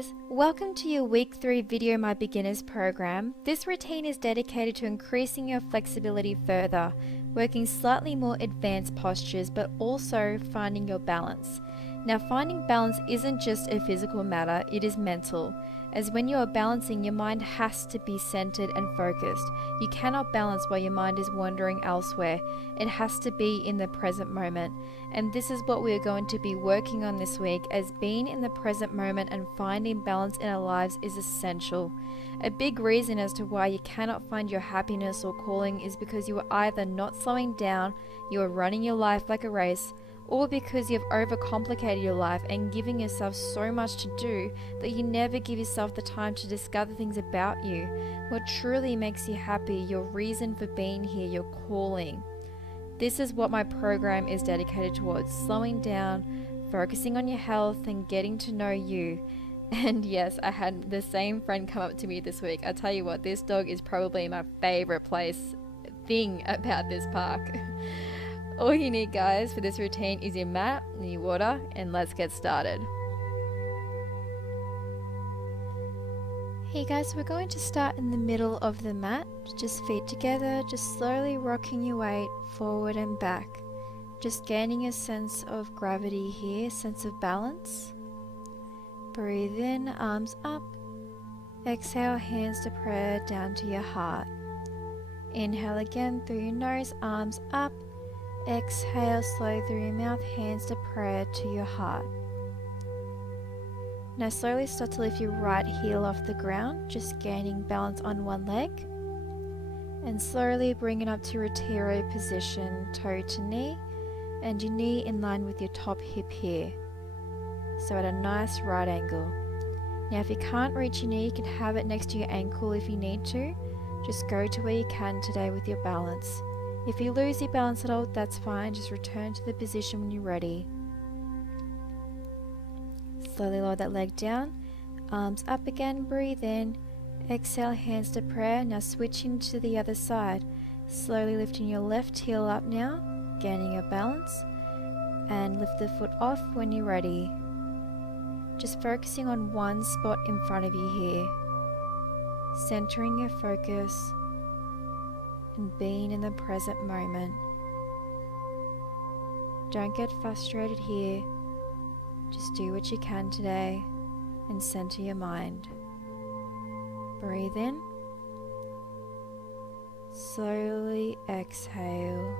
guys, welcome to your week 3 video My Beginners program. This routine is dedicated to increasing your flexibility further, working slightly more advanced postures but also finding your balance. Now finding balance isn't just a physical matter, it is mental, as when you are balancing your mind has to be centered and focused. You cannot balance while your mind is wandering elsewhere, it has to be in the present moment. And this is what we are going to be working on this week, as being in the present moment and finding balance in our lives is essential. A big reason as to why you cannot find your happiness or calling is because you are either not slowing down, you are running your life like a race, or because you've overcomplicated your life and giving yourself so much to do that you never give yourself the time to discover things about you, what truly makes you happy, your reason for being here, your calling. This is what my program is dedicated towards: slowing down, focusing on your health, and getting to know you. And yes, I had the same friend come up to me this week. I tell you what, this dog is probably my favorite thing about this park. All you need, guys, for this routine is your mat and your water, and let's get started. Hey guys, we're going to start in the middle of the mat, just feet together, just slowly rocking your weight forward and back. Just gaining a sense of gravity here, sense of balance. Breathe in, arms up. Exhale, hands to prayer, down to your heart. Inhale again through your nose, arms up. Exhale, slowly through your mouth, hands to prayer, to your heart. Now slowly start to lift your right heel off the ground, just gaining balance on one leg. And slowly bring it up to retiro position, toe to knee, and your knee in line with your top hip here. So at a nice right angle. Now if you can't reach your knee, you can have it next to your ankle if you need to. Just go to where you can today with your balance. If you lose your balance at all, that's fine, just return to the position when you're ready. Slowly lower that leg down, arms up again, breathe in, exhale, hands to prayer. Now switching to the other side, slowly lifting your left heel up now, gaining your balance, and lift the foot off when you're ready. Just focusing on one spot in front of you here, centering your focus and being in the present moment. Don't get frustrated here. Just do what you can today and center your mind. Breathe in. Slowly exhale.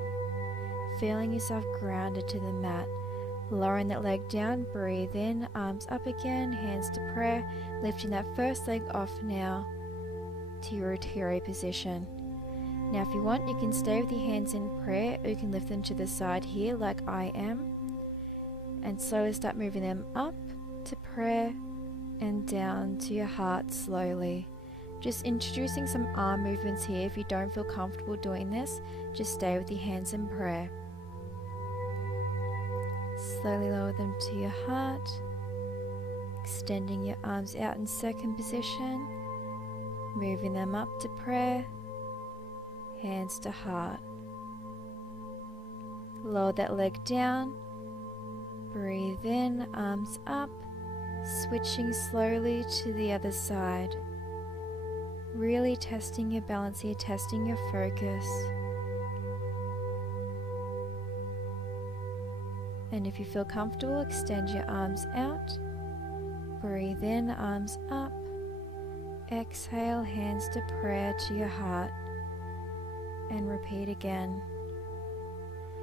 Feeling yourself grounded to the mat. Lowering that leg down, breathe in, arms up again, hands to prayer, lifting that first leg off now to your retiro position. Now if you want, you can stay with your hands in prayer, or you can lift them to the side here like I am. And slowly start moving them up to prayer and down to your heart slowly. Just introducing some arm movements here. If you don't feel comfortable doing this, just stay with your hands in prayer. Slowly lower them to your heart, extending your arms out in second position, moving them up to prayer, hands to heart. Lower that leg down. Breathe in, arms up, switching slowly to the other side. Really testing your balance here, testing your focus. And if you feel comfortable, extend your arms out. Breathe in, arms up. Exhale, hands to prayer, to your heart. And repeat again.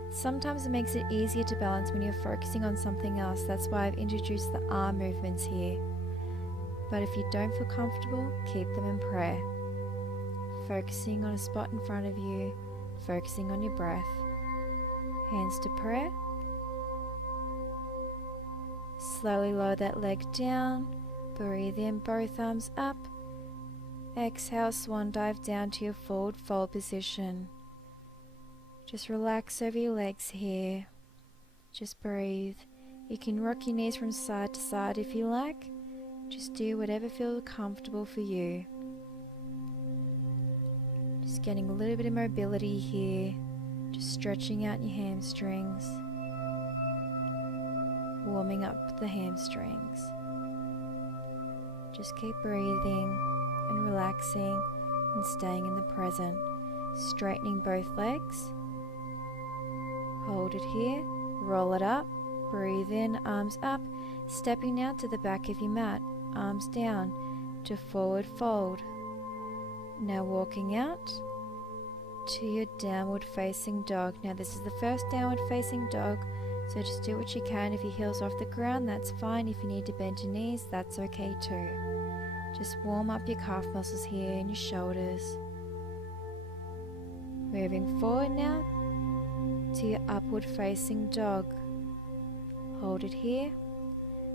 Sometimes it makes it easier to balance when you're focusing on something else. That's why I've introduced the arm movements here. But if you don't feel comfortable, keep them in prayer. Focusing on a spot in front of you, focusing on your breath. Hands to prayer. Slowly lower that leg down. Breathe in, both arms up. Exhale, swan dive down to your forward fold position. Just relax over your legs here. Just breathe. You can rock your knees from side to side if you like. Just do whatever feels comfortable for you. Just getting a little bit of mobility here. Just stretching out your hamstrings. Warming up the hamstrings. Just keep breathing and relaxing and staying in the present. Straightening both legs. Hold it here. Roll it up. Breathe in, arms up. Stepping out to the back of your mat. Arms down to forward fold. Now walking out to your downward facing dog. Now this is the first downward facing dog, so just do what you can. If your heel's off the ground, that's fine. If you need to bend your knees, that's okay too. Just warm up your calf muscles here and your shoulders. Moving forward now to your upward facing dog. Hold it here.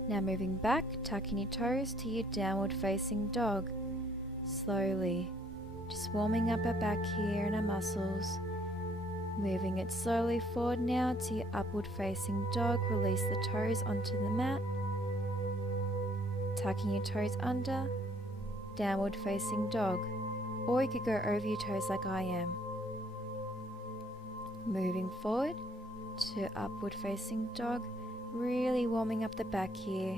Now moving back, tucking your toes to your downward facing dog. Slowly, just warming up our back here and our muscles. Moving it slowly forward now to your upward facing dog. Release the toes onto the mat. Tucking your toes under, downward facing dog. Or you could go over your toes like I am. Moving forward to upward facing dog. Really warming up the back here.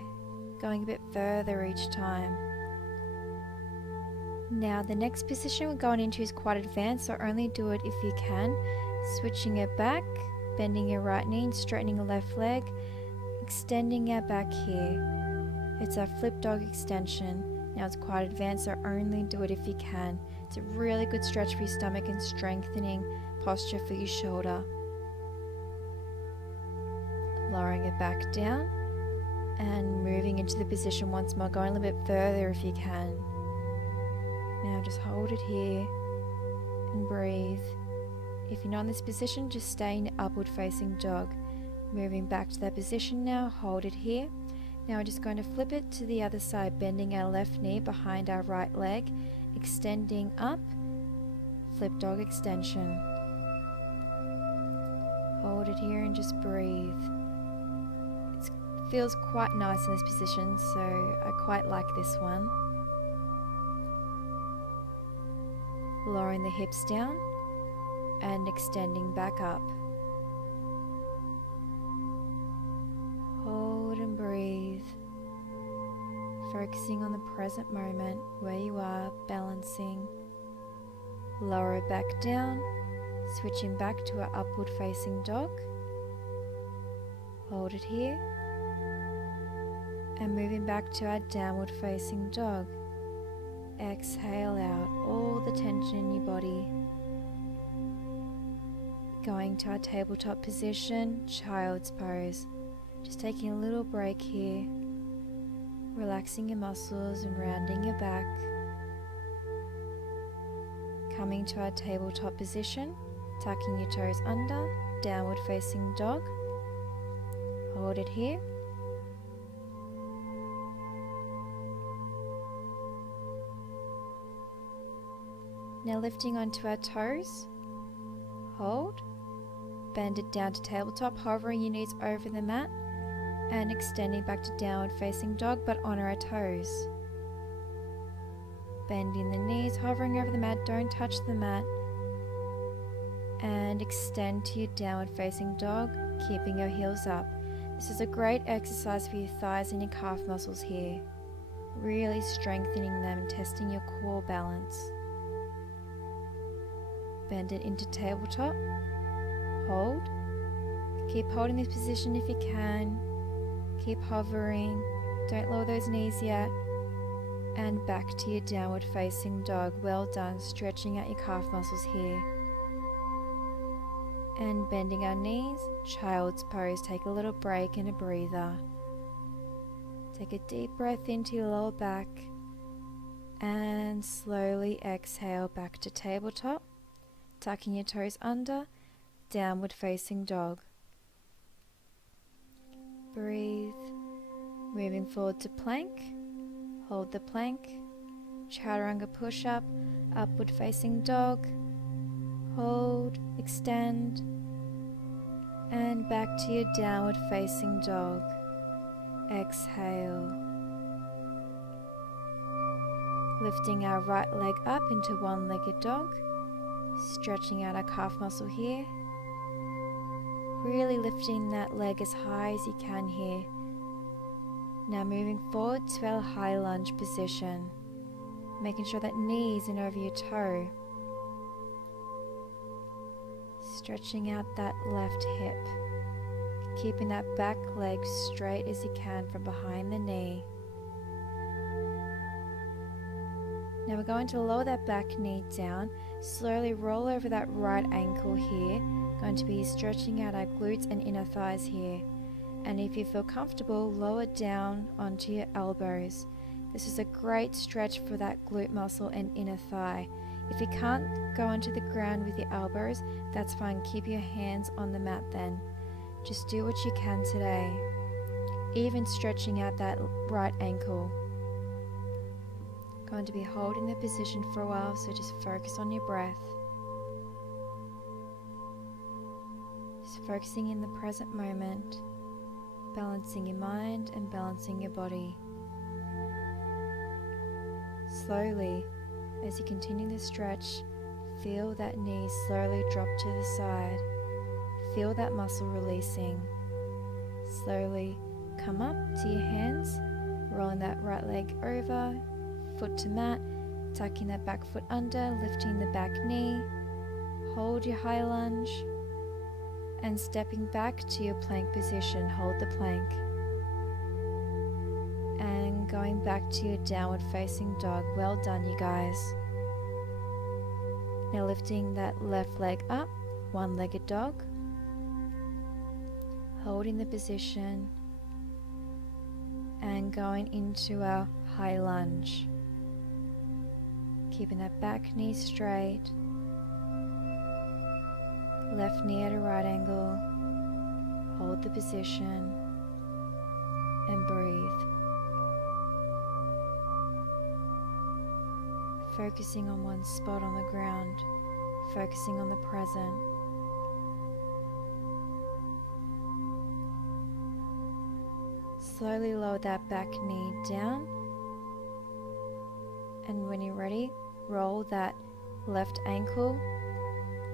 Going a bit further each time. Now the next position we're going into is quite advanced, so only do it if you can. Switching it back, bending your right knee and straightening your left leg, extending our back here. It's our flip dog extension. Now it's quite advanced, so only do it if you can. It's a really good stretch for your stomach and strengthening posture for your shoulder. Lowering it back down and moving into the position once more, going a little bit further if you can. Now just hold it here and breathe. If you're not in this position, just stay in upward facing dog. Moving back to that position now, hold it here. Now we're just going to flip it to the other side, bending our left knee behind our right leg, extending up, flip dog extension. Hold it here and just breathe. It feels quite nice in this position, so I quite like this one. Lowering the hips down and extending back up. Hold and breathe. Focusing on the present moment where you are, balancing. Lower it back down, switching back to our upward facing dog. Hold it here. And moving back to our downward facing dog. Exhale out all the tension in your body. Going to our tabletop position, child's pose. Just taking a little break here. Relaxing your muscles and rounding your back. Coming to our tabletop position, tucking your toes under, downward facing dog. Hold it here. Now lifting onto our toes, hold, bend it down to tabletop, hovering your knees over the mat and extending back to downward facing dog, but on our toes. Bending the knees, hovering over the mat, don't touch the mat, and extend to your downward facing dog, keeping your heels up. This is a great exercise for your thighs and your calf muscles here, really strengthening them and testing your core balance. Bend it into tabletop, hold, keep holding this position if you can, keep hovering, don't lower those knees yet, and back to your downward facing dog. Well done, stretching out your calf muscles here. And bending our knees, child's pose, take a little break and a breather. Take a deep breath into your lower back and slowly exhale back to tabletop. Tucking your toes under, downward facing dog. Breathe. Moving forward to plank. Hold the plank. Chaturanga push-up, upward facing dog. Hold, extend, and back to your downward facing dog. Exhale. Lifting our right leg up into one-legged dog. Stretching out our calf muscle here. Really lifting that leg as high as you can here. Now moving forward to our high lunge position, making sure that knee isn't over your toe. Stretching out that left hip, keeping that back leg straight as you can from behind the knee. Now we're going to lower that back knee down, slowly roll over that right ankle here. Going to be stretching out our glutes and inner thighs here. And if you feel comfortable, lower down onto your elbows. This is a great stretch for that glute muscle and inner thigh. If you can't go onto the ground with your elbows, that's fine. Keep your hands on the mat then. Just do what you can today. Even stretching out that right ankle. Going to be holding the position for a while, so just focus on your breath. Just focusing in the present moment, balancing your mind and balancing your body. Slowly, as you continue the stretch, feel that knee slowly drop to the side. Feel that muscle releasing. Slowly come up to your hands, rolling that right leg over, foot to mat, tucking that back foot under, lifting the back knee. Hold your high lunge and stepping back to your plank position. Hold the plank. And going back to your downward facing dog. Well done, you guys. Now lifting that left leg up, one-legged dog. Holding the position and going into our high lunge. Keeping that back knee straight. Left knee at a right angle. Hold the position and breathe. Focusing on one spot on the ground, focusing on the present. Slowly lower that back knee down, and when you're ready, roll that left ankle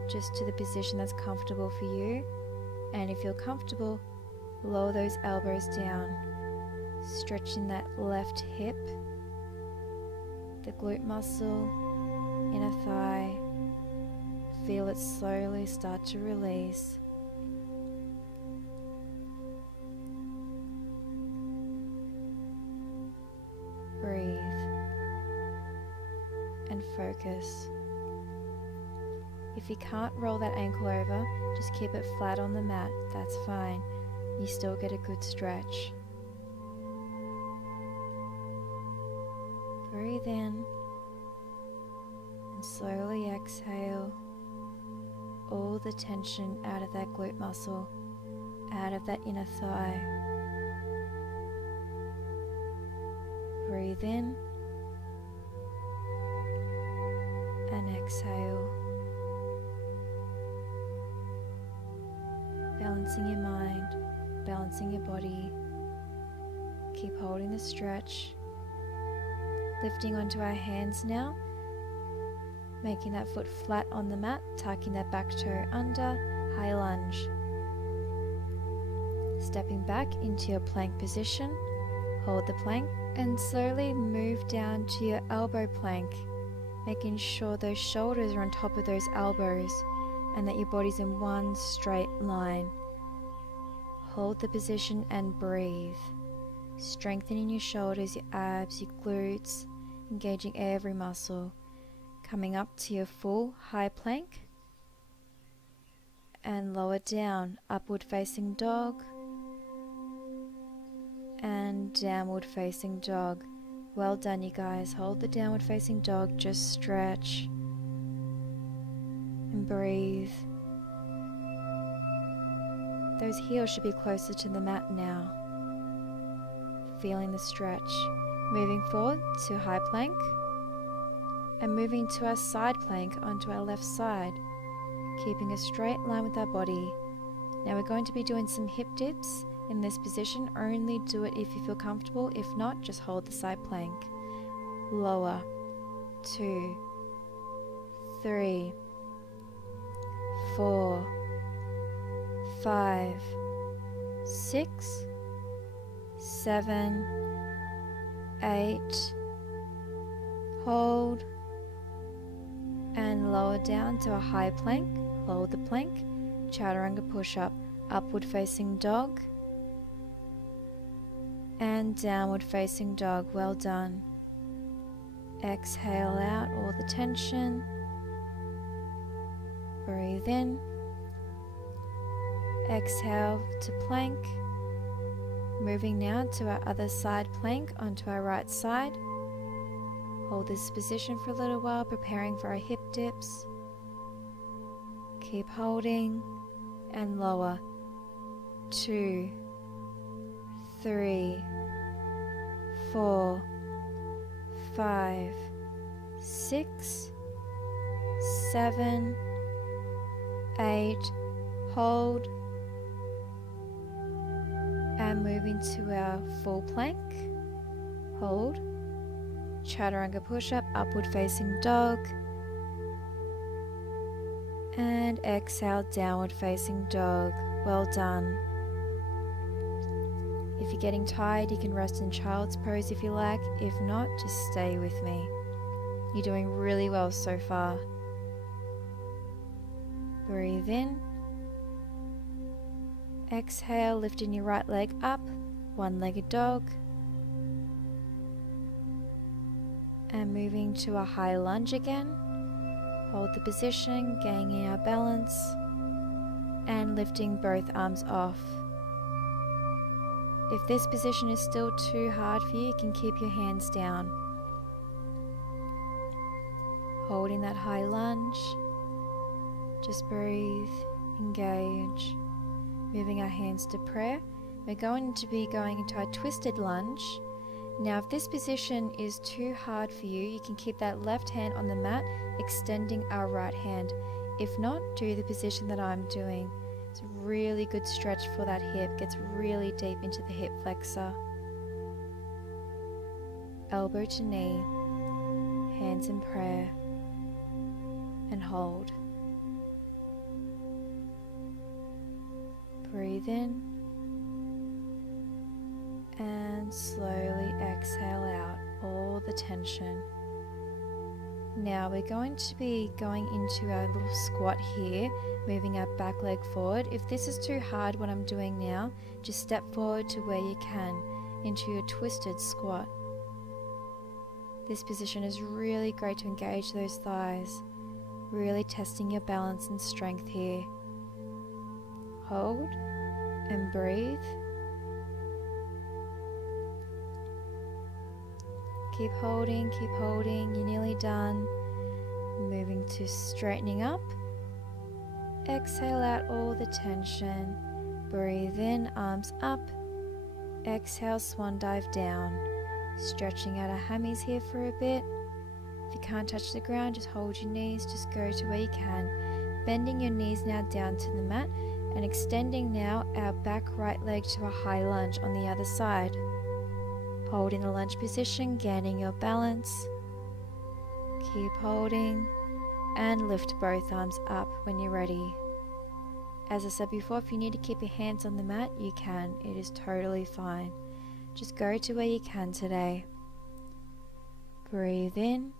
just to the position that's comfortable for you. And if you're comfortable, lower those elbows down, stretching that left hip, the glute muscle, inner thigh. Feel it slowly start to release. Breathe and focus. If you can't roll that ankle over, just keep it flat on the mat. That's fine. You still get a good stretch. Breathe in and slowly exhale all the tension out of that glute muscle, out of that inner thigh. Breathe in and exhale. Balancing your mind, balancing your body. Keep holding the stretch. Lifting onto our hands now, making that foot flat on the mat, tucking that back toe under, high lunge. Stepping back into your plank position, hold the plank and slowly move down to your elbow plank, making sure those shoulders are on top of those elbows and that your body's in one straight line. Hold the position and breathe, strengthening your shoulders, your abs, your glutes, engaging every muscle. Coming up to your full high plank and lower down, upward facing dog and downward facing dog. Well done, you guys. Hold the downward facing dog, just stretch and breathe. Those heels should be closer to the mat now. Feeling the stretch. Moving forward to high plank and moving to our side plank onto our left side, keeping a straight line with our body. Now we're going to be doing some hip dips in this position. Only do it if you feel comfortable. If not, just hold the side plank. Lower. 2, 3, 4, 5, 6, 7, 8, hold, and lower down to a high plank. Hold the plank, chaturanga push-up, upward facing dog, and downward facing dog. Well done. Exhale out all the tension. Breathe in. Exhale to plank. Moving now to our other side plank onto our right side. Hold this position for a little while, preparing for our hip dips. Keep holding and lower. 2, 3, 4, 5, 6, 7, 8, hold, and move into our full plank. Hold, chaturanga push-up, upward facing dog, and exhale, downward facing dog. Well done. If you're getting tired, you can rest in child's pose if you like. If not, just stay with me. You're doing really well so far. Breathe in. Exhale, lifting your right leg up, one-legged dog. And moving to a high lunge again. Hold the position, gaining our balance, and lifting both arms off. If this position is still too hard for you, you can keep your hands down. Holding that high lunge. Just breathe, engage. Moving our hands to prayer. We're going to be going into our twisted lunge. Now, if this position is too hard for you, you can keep that left hand on the mat, extending our right hand. If not, do the position that I'm doing. It's a really good stretch for that hip, gets really deep into the hip flexor. Elbow to knee, hands in prayer, and hold. Breathe in. And slowly exhale out all the tension. Now we're going to be going into our little squat here, moving our back leg forward. If this is too hard what I'm doing now, just step forward to where you can into your twisted squat. This position is really great to engage those thighs, really testing your balance and strength here. Hold and breathe. Keep holding, you're nearly done. Moving to straightening up. Exhale out all the tension. Breathe in, arms up. Exhale, swan dive down. Stretching out our hammies here for a bit. If you can't touch the ground, just hold your knees, just go to where you can. Bending your knees now down to the mat and extending now our back right leg to a high lunge on the other side. Hold in the lunge position, gaining your balance. Keep holding and lift both arms up when you're ready. As I said before, if you need to keep your hands on the mat, you can. It is totally fine. Just go to where you can today. Breathe in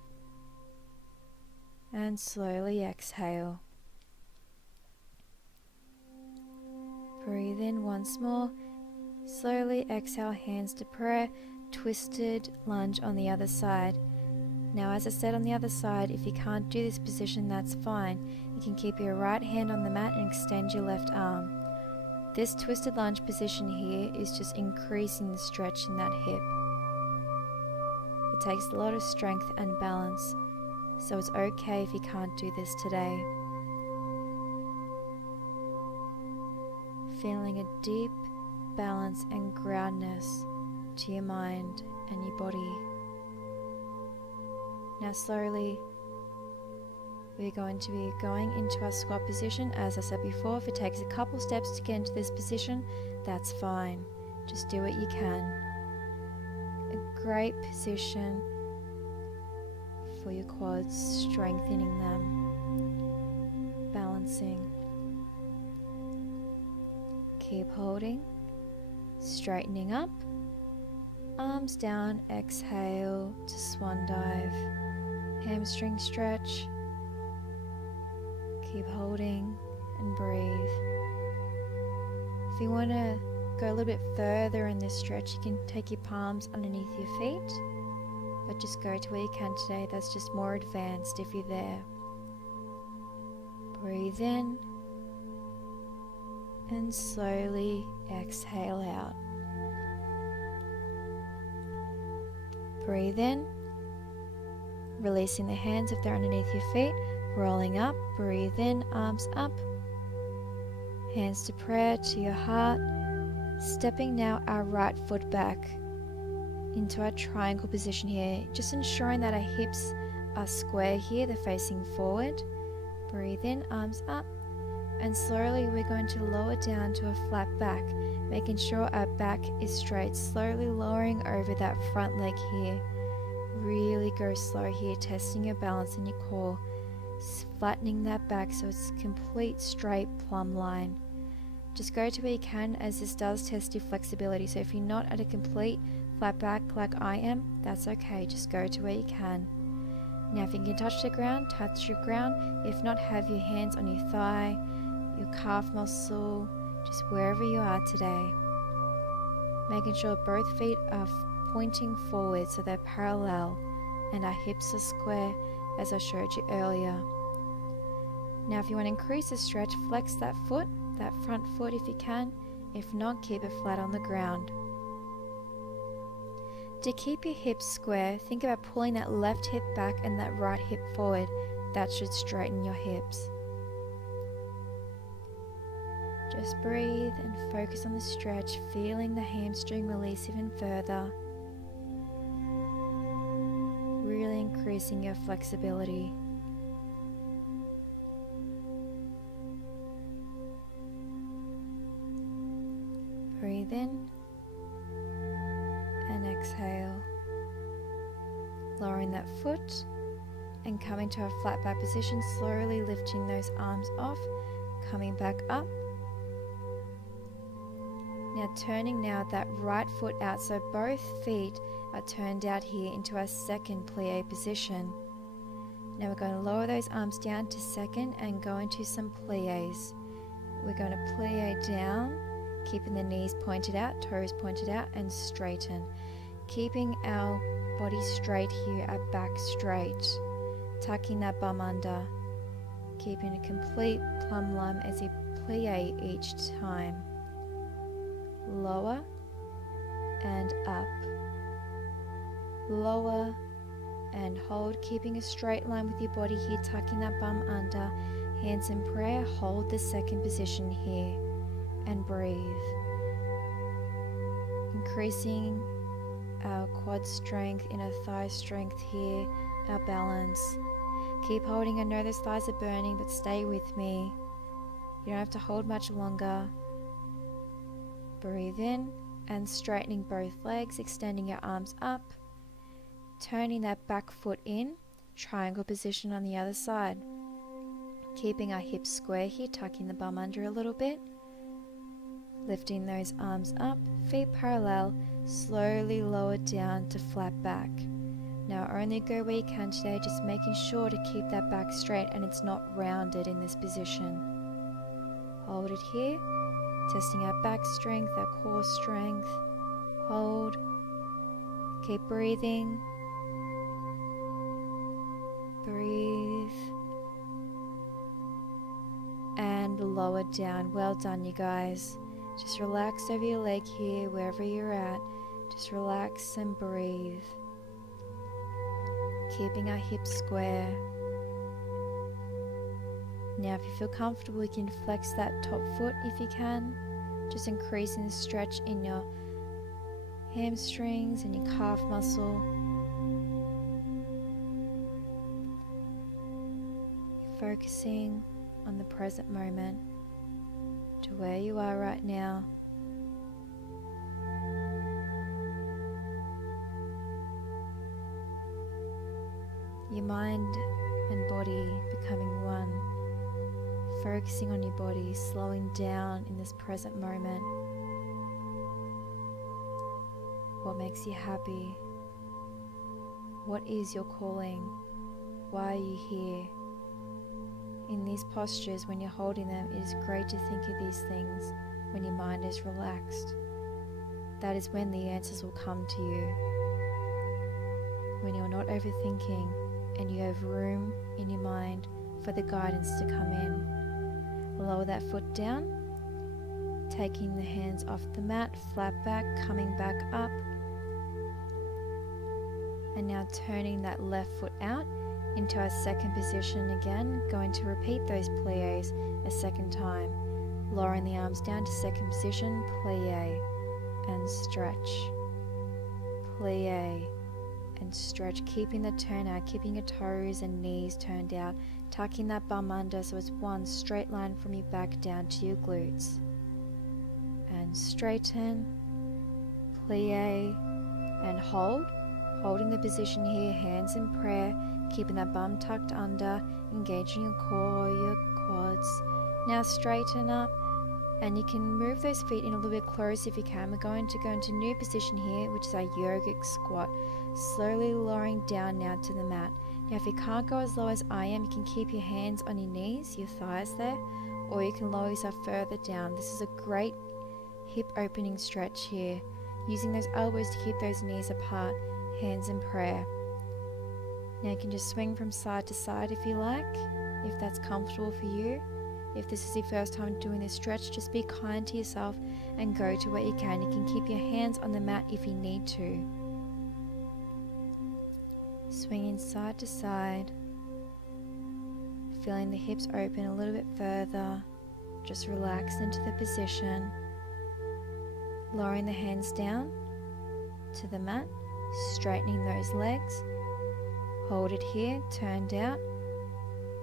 and slowly exhale. Breathe in once more. Slowly exhale, hands to prayer. Twisted lunge on the other side. Now, as I said on the other side, if you can't do this position, that's fine. You can keep your right hand on the mat and extend your left arm. This twisted lunge position here is just increasing the stretch in that hip. It takes a lot of strength and balance, so it's okay if you can't do this today. Feeling a deep balance and groundness to your mind and your body. Now slowly we're going to be going into our squat position. As I said before, if it takes a couple steps to get into this position, that's fine. Just do what you can. A great position for your quads, strengthening them, balancing. Keep holding, straightening up, arms down, exhale to swan dive. Hamstring stretch. Keep holding and breathe. If you want to go a little bit further in this stretch, you can take your palms underneath your feet, but just go to where you can today. That's just more advanced if you're there. Breathe in and slowly exhale out. Breathe in, releasing the hands if they're underneath your feet, rolling up. Breathe in, arms up, hands to prayer, to your heart. Stepping now our right foot back into our triangle position here, just ensuring that our hips are square here, they're facing forward. Breathe in, arms up, and slowly we're going to lower down to a flat back, making sure our back is straight, slowly lowering over that front leg here. Really go slow here, testing your balance in your core, flattening that back so it's a complete straight plumb line. Just go to where you can, as this does test your flexibility. So if you're not at a complete flat back like I am, that's okay. Just go to where you can. Now if you can touch the ground, touch your ground. If not, have your hands on your thigh, your calf muscle, just wherever you are today. Making sure both feet are pointing forward so they're parallel and our hips are square as I showed you earlier. Now if you want to increase the stretch, flex that foot, that front foot if you can. If not, keep it flat on the ground. To keep your hips square, think about pulling that left hip back and that right hip forward. That should straighten your hips. Just breathe and focus on the stretch, feeling the hamstring release even further. Really increasing your flexibility. Breathe in and exhale. Lowering that foot and coming to a flat back position, slowly lifting those arms off, coming back up. Now turning that right foot out, so both feet are turned out here into our second plie position. Now we're going to lower those arms down to second and go into some plies. We're going to plie down, keeping the knees pointed out, toes pointed out, and straighten. Keeping our body straight here, our back straight. Tucking that bum under. Keeping a complete plumb line as you plie each time. Lower and up. Lower and hold, keeping a straight line with your body here, tucking that bum under. Hands in prayer, hold the second position here and breathe. Increasing our quad strength, inner thigh strength here, our balance. Keep holding. I know those thighs are burning, but stay with me. You don't have to hold much longer. Breathe in and straightening both legs, extending your arms up, turning that back foot in, triangle position on the other side. Keeping our hips square here, tucking the bum under a little bit. Lifting those arms up, feet parallel, slowly lower down to flat back. Now only go where you can today, just making sure to keep that back straight and it's not rounded in this position. Hold it here, testing our back strength, our core strength. Hold. Keep breathing. Breathe. And lower down. Well done, you guys. Just relax over your leg here, wherever you're at. Just relax and breathe. Keeping our hips square. Now if you feel comfortable, you can flex that top foot if you can. Just increasing the stretch in your hamstrings and your calf muscle. Focusing on the present moment, to where you are right now. Your mind and body becoming one. Focusing on your body, slowing down in this present moment. What makes you happy? What is your calling? Why are you here? In these postures, when you're holding them, it is great to think of these things when your mind is relaxed. That is when the answers will come to you. When you're not overthinking and you have room in your mind for the guidance to come in. Lower that foot down, taking the hands off the mat, flat back, coming back up. And now turning that left foot out into our second position again, going to repeat those pliés a second time. Lowering the arms down to second position, plié and stretch. Plié and stretch, keeping the turn out, keeping your toes and knees turned out, tucking that bum under so it's one straight line from your back down to your glutes. And straighten, plié and hold. Holding the position here, hands in prayer, keeping that bum tucked under, engaging your core, your quads. Now straighten up, and you can move those feet in a little bit closer if you can. We're going to go into a new position here, which is our yogic squat. Slowly lowering down now to the mat. Now if you can't go as low as I am, you can keep your hands on your knees, your thighs there, or you can lower yourself further down. This is a great hip opening stretch here, using those elbows to keep those knees apart. Hands in prayer. Now you can just swing from side to side if you like, if that's comfortable for you. If this is your first time doing this stretch, just be kind to yourself and go to where you can. You can keep your hands on the mat if you need to. Swinging side to side, feeling the hips open a little bit further. Just relax into the position. Lowering the hands down to the mat. Straightening those legs, hold it here, turned out,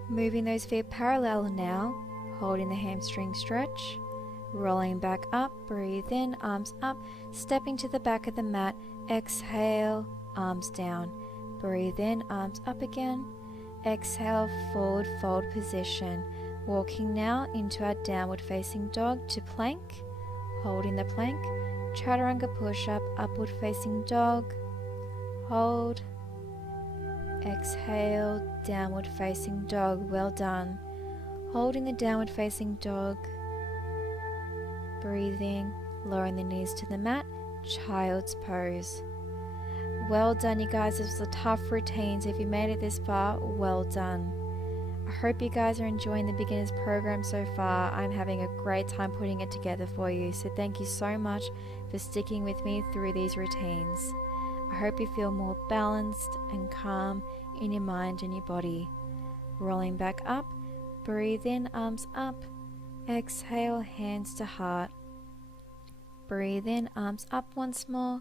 moving those feet parallel now, holding the hamstring stretch, rolling back up, breathe in, arms up, stepping to the back of the mat, exhale, arms down, breathe in, arms up again, exhale, forward fold position, walking now into our downward facing dog to plank, holding the plank, chaturanga push-up, upward facing dog, hold, exhale, downward facing dog, well done. Holding the downward facing dog, breathing, lowering the knees to the mat, child's pose. Well done you guys, this was a tough routine, so if you made it this far, well done. I hope you guys are enjoying the beginners program so far. I'm having a great time putting it together for you, so thank you so much for sticking with me through these routines. I hope you feel more balanced and calm in your mind and your body. Rolling back up, breathe in, arms up, exhale, hands to heart. Breathe in, arms up once more,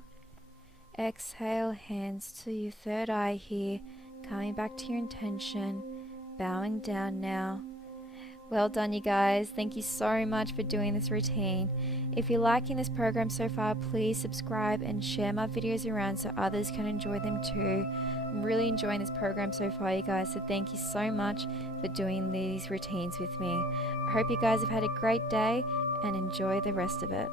exhale, hands to your third eye here, coming back to your intention, bowing down now. Well done you guys, thank you so much for doing this routine. If you're liking this program so far, please subscribe and share my videos around so others can enjoy them too. I'm really enjoying this program so far you guys, so thank you so much for doing these routines with me. I hope you guys have had a great day and enjoy the rest of it.